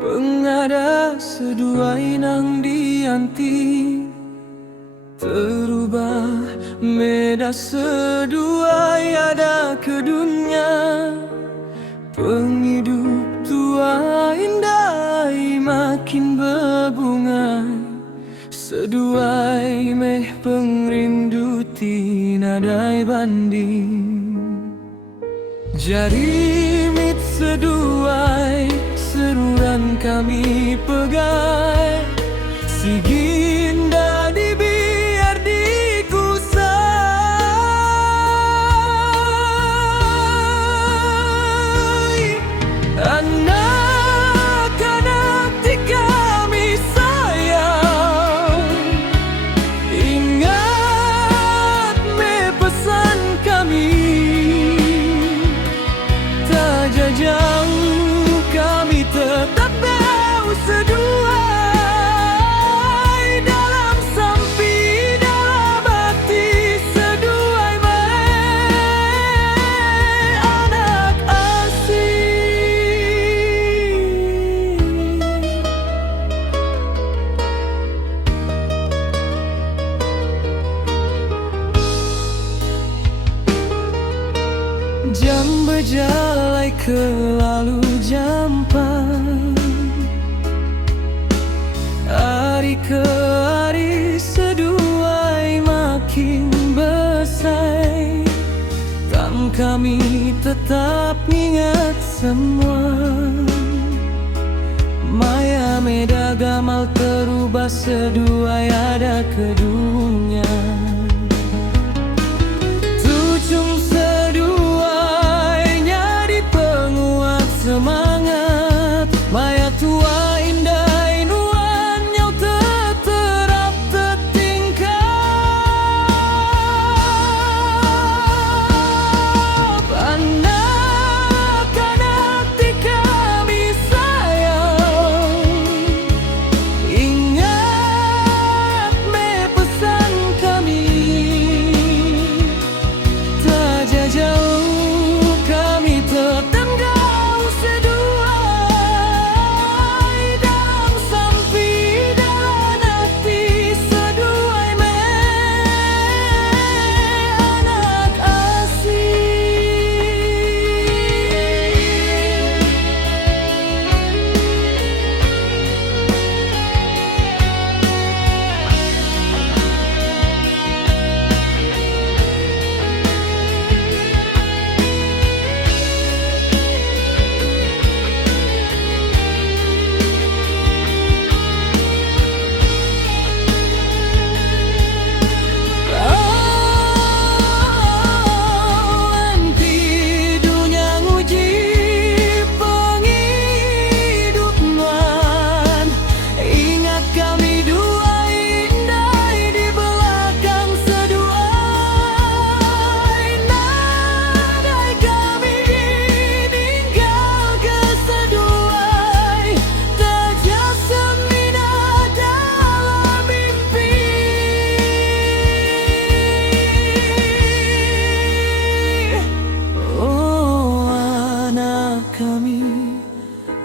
pengada seduai nang dianti terubah meda seduai ada ke dunia penghidup tua indah makin berbunga seduai meh pengrindu tinadai banding jarimit seduai seruran kami pegai siginda dibiar dikusai anak-anak di kami sayang ingat me pesan kami tak jauh kami tetap tahu seduai dalam sampi dalam hati seduai baik anak asing jam berjalai ke lalu jampan hari ke hari seduai makin besar kan kami tetap ingat semua maya meda gamal terubah seduai ada ke dunia tujuh seduai nyari penguat semangat maya tua indah inuan yang terterap tertingkap anak-anak di kami sayang ingat me pesan kami tak jauh kami tetap jauh seduai dalam sampi dalam hati seduai me anak kami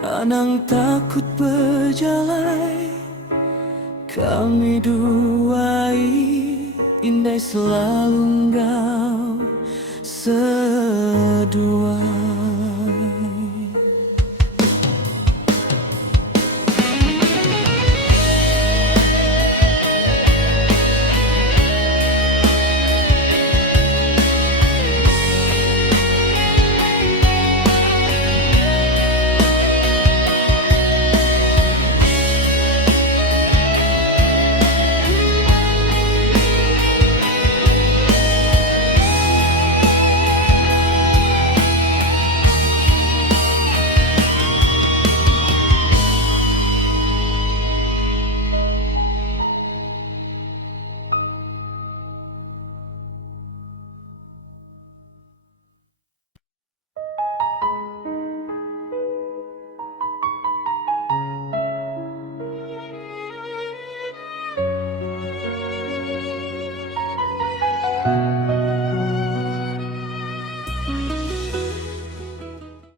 anang takut berjalan kami duai indai selalu engkau sedua